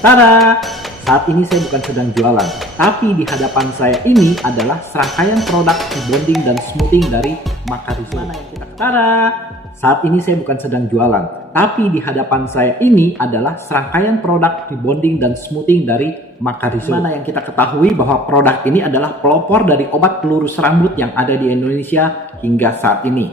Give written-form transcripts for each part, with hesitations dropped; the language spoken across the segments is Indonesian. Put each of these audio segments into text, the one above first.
Tada! Saat ini saya bukan sedang jualan, tapi di hadapan saya ini adalah serangkaian produk rebonding dan smoothing dari Macarizo. Tada! Saat ini saya bukan sedang jualan, tapi di hadapan saya ini adalah serangkaian produk rebonding dan smoothing dari Macarizo. Mana yang kita ketahui bahwa produk ini adalah pelopor dari obat pelurus rambut yang ada di Indonesia hingga saat ini.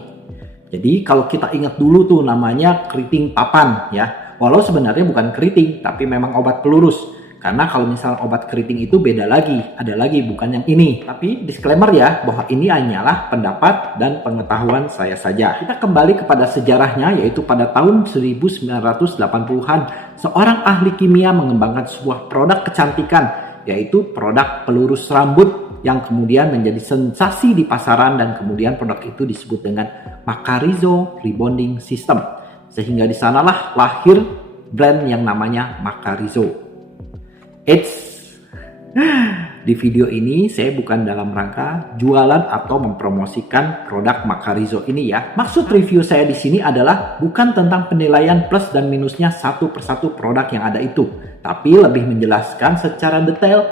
Jadi kalau kita ingat dulu tuh namanya keriting papan ya. Walau sebenarnya bukan keriting, tapi memang obat pelurus. Karena kalau misalnya obat keriting itu beda lagi, ada lagi bukan yang ini. Tapi disclaimer ya, bahwa ini hanyalah pendapat dan pengetahuan saya saja. Kita kembali kepada sejarahnya, yaitu pada tahun 1980-an, seorang ahli kimia mengembangkan sebuah produk kecantikan, yaitu produk pelurus rambut yang kemudian menjadi sensasi di pasaran dan kemudian produk itu disebut dengan Macarizo Rebonding System. Sehingga di sanalah lahir brand yang namanya Macarizo. Di video ini saya bukan dalam rangka jualan atau mempromosikan produk Macarizo ini ya. Maksud review saya di sini adalah bukan tentang penilaian plus dan minusnya satu persatu produk yang ada itu, tapi lebih menjelaskan secara detail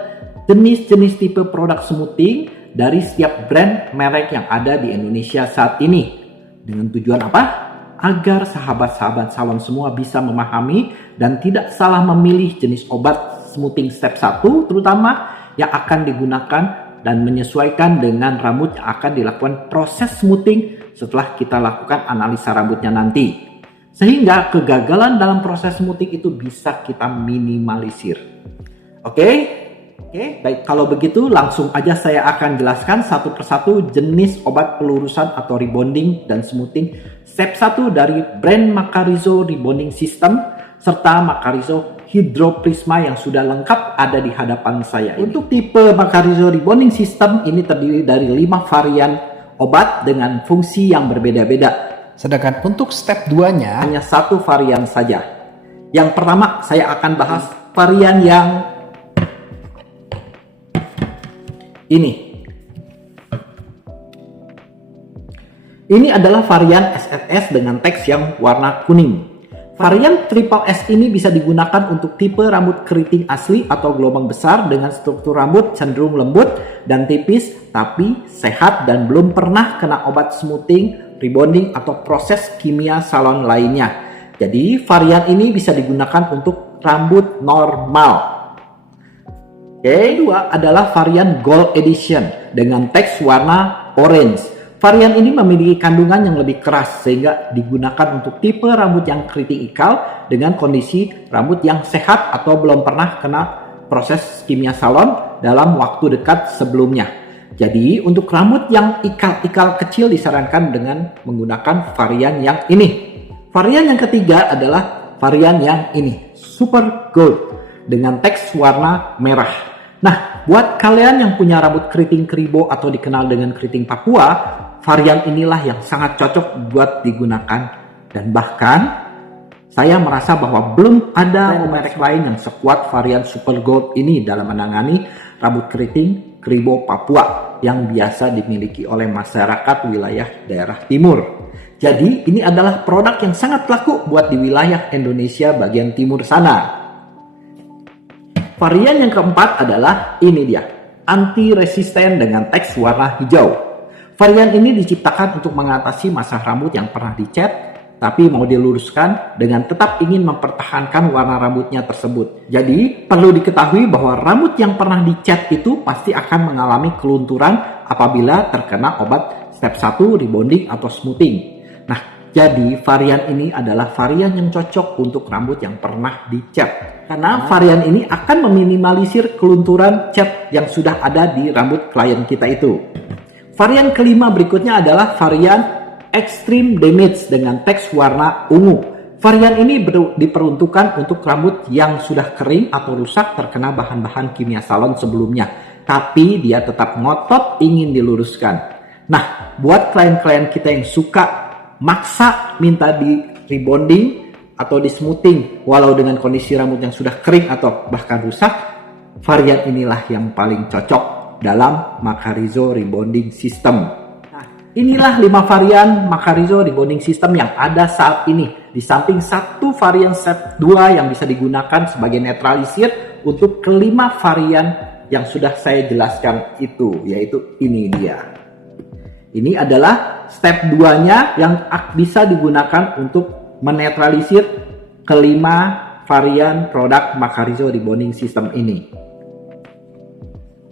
jenis-jenis tipe produk smoothing dari setiap brand merek yang ada di Indonesia saat ini. Dengan tujuan apa? Agar sahabat-sahabat salon semua bisa memahami dan tidak salah memilih jenis obat smoothing step 1 terutama yang akan digunakan dan menyesuaikan dengan rambut yang akan dilakukan proses smoothing setelah kita lakukan analisa rambutnya nanti. Sehingga kegagalan dalam proses smoothing itu bisa kita minimalisir. Oke, baik, kalau begitu langsung aja saya akan jelaskan satu persatu jenis obat pelurusan atau rebonding dan smoothing step 1 dari brand Macarizo Rebonding System serta Macarizo Hydroprisma yang sudah lengkap ada di hadapan saya. Untuk tipe Macarizo Rebonding System ini terdiri dari 5 varian obat dengan fungsi yang berbeda-beda. Sedangkan untuk step 2-nya hanya satu varian saja. Yang pertama saya akan bahas varian yang ini. Ini adalah varian SSS dengan teks yang warna kuning. Varian Triple S ini bisa digunakan untuk tipe rambut keriting asli atau gelombang besar dengan struktur rambut cenderung lembut dan tipis tapi sehat dan belum pernah kena obat smoothing, rebonding atau proses kimia salon lainnya. Jadi varian ini bisa digunakan untuk rambut normal. Kedua adalah varian Gold Edition dengan teks warna orange. Varian ini memiliki kandungan yang lebih keras sehingga digunakan untuk tipe rambut yang keriting ikal dengan kondisi rambut yang sehat atau belum pernah kena proses kimia salon dalam waktu dekat sebelumnya. Jadi untuk rambut yang ikal-ikal kecil disarankan dengan menggunakan varian yang ini. Varian yang ketiga adalah varian yang ini, Super Gold dengan teks warna merah. Nah, buat kalian yang punya rambut keriting keribo atau dikenal dengan keriting Papua, varian inilah yang sangat cocok buat digunakan. Dan bahkan, saya merasa bahwa belum ada merek lain yang sekuat varian Super Gold ini dalam menangani rambut keriting keribo Papua yang biasa dimiliki oleh masyarakat wilayah daerah timur. Jadi, ini adalah produk yang sangat laku buat di wilayah Indonesia bagian timur sana. Varian yang keempat adalah ini dia, anti-resisten dengan teks warna hijau. Varian ini diciptakan untuk mengatasi masalah rambut yang pernah dicat, tapi mau diluruskan dengan tetap ingin mempertahankan warna rambutnya tersebut. Jadi, perlu diketahui bahwa rambut yang pernah dicat itu pasti akan mengalami kelunturan apabila terkena obat step 1 rebonding atau smoothing. Nah, jadi varian ini adalah varian yang cocok untuk rambut yang pernah dicat. Karena varian ini akan meminimalisir kelunturan cat yang sudah ada di rambut klien kita itu. Varian kelima berikutnya adalah varian Extreme Damage dengan teks warna ungu. Varian ini diperuntukkan untuk rambut yang sudah kering atau rusak terkena bahan-bahan kimia salon sebelumnya. Tapi dia tetap ngotot ingin diluruskan. Nah, buat klien-klien kita yang suka maksa minta di rebonding atau di smoothing walau dengan kondisi rambut yang sudah kering atau bahkan rusak, varian inilah yang paling cocok dalam Macarizo Rebonding System. Nah, Inilah 5 varian Macarizo rebonding system yang ada saat ini. Di samping satu varian step 2 yang bisa digunakan sebagai netralisir untuk kelima varian yang sudah saya jelaskan itu, yaitu ini dia. Ini adalah step 2-nya yang bisa digunakan untuk menetralisir kelima varian produk Macarizo rebonding system ini.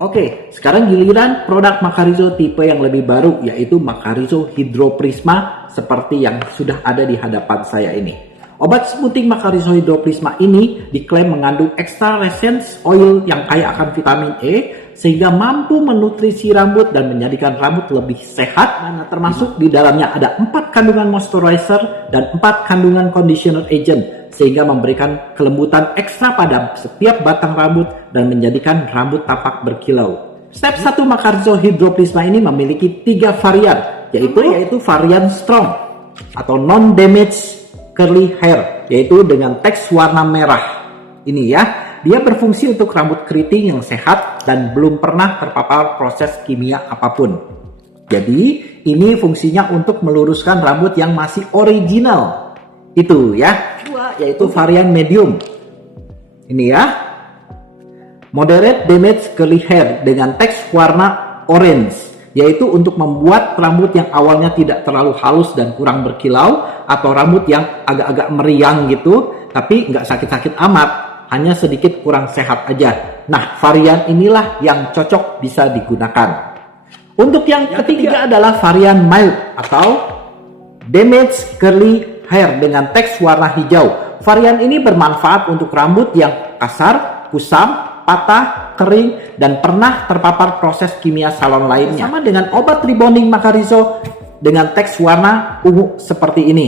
Oke, sekarang giliran produk Macarizo tipe yang lebih baru, yaitu Macarizo Hydro Prisma seperti yang sudah ada di hadapan saya ini. Obat smoothing Macarizo Hydro Prisma ini diklaim mengandung extra essence oil yang kaya akan vitamin E sehingga mampu menutrisi rambut dan menjadikan rambut lebih sehat. Mana termasuk di dalamnya ada 4 kandungan moisturizer dan 4 kandungan conditioner agent sehingga memberikan kelembutan ekstra pada setiap batang rambut dan menjadikan rambut tampak berkilau. Step 1 Macarizo Hydro Prisma ini memiliki 3 varian, yaitu varian strong atau non-damage curly hair, yaitu dengan teks warna merah. Ini ya, dia berfungsi untuk rambut keriting yang sehat dan belum pernah terpapar proses kimia apapun. Jadi, ini fungsinya untuk meluruskan rambut yang masih original. Itu ya, yaitu varian medium. Ini ya, moderate damage curly hair dengan teks warna orange, yaitu untuk membuat rambut yang awalnya tidak terlalu halus dan kurang berkilau, atau rambut yang agak-agak meriang gitu, tapi nggak sakit-sakit amat, hanya sedikit kurang sehat aja. Nah, varian inilah yang cocok bisa digunakan. Untuk yang ketiga adalah varian mild atau damage curly hair dengan teks warna hijau. Varian ini bermanfaat untuk rambut yang kasar, kusam, patah, kering, dan pernah terpapar proses kimia salon lainnya. Sama dengan obat rebonding Macarizo dengan teks warna ungu seperti ini.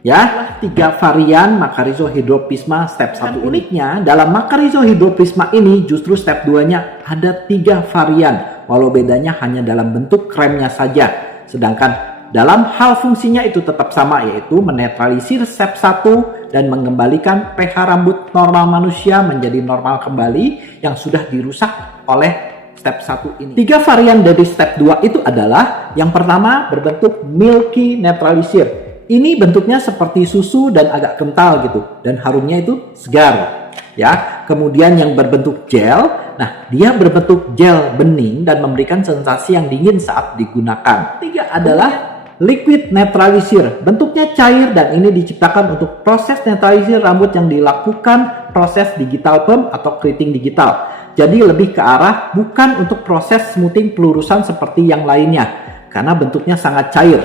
Ya, 3 varian Macarizo Hydro Prisma step 1. Uniknya, dalam Macarizo Hydro Prisma ini justru step 2-nya ada 3 varian, walau bedanya hanya dalam bentuk kremnya saja. Sedangkan dalam hal fungsinya itu tetap sama, yaitu menetralisir step 1 dan mengembalikan pH rambut normal manusia menjadi normal kembali yang sudah dirusak oleh step 1 ini. 3 varian dari step 2 itu adalah, yang pertama berbentuk milky netralisir. Ini bentuknya seperti susu dan agak kental gitu, dan harumnya itu segar. Ya, kemudian yang berbentuk gel, nah dia berbentuk gel bening dan memberikan sensasi yang dingin saat digunakan. 3 adalah liquid netralisir, bentuknya cair dan ini diciptakan untuk proses netralisir rambut yang dilakukan proses digital perm atau keriting digital. Jadi lebih ke arah bukan untuk proses smoothing pelurusan seperti yang lainnya, karena bentuknya sangat cair,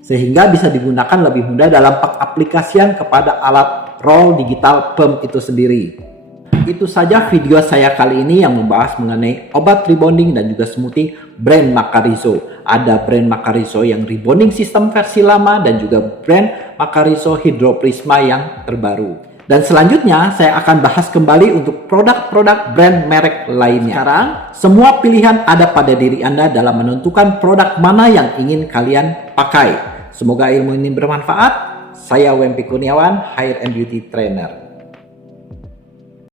sehingga bisa digunakan lebih mudah dalam pengaplikasian kepada alat roll digital perm itu sendiri. Itu saja video saya kali ini yang membahas mengenai obat rebonding dan juga smoothing brand Macarizo. Ada brand Macarizo yang rebonding system versi lama dan juga brand Macarizo Hydro Prisma yang terbaru. Dan selanjutnya saya akan bahas kembali untuk produk-produk brand merek lainnya. Sekarang semua pilihan ada pada diri Anda dalam menentukan produk mana yang ingin kalian pakai. Semoga ilmu ini bermanfaat. Saya Wempi Kurniawan, Hair and Beauty Trainer.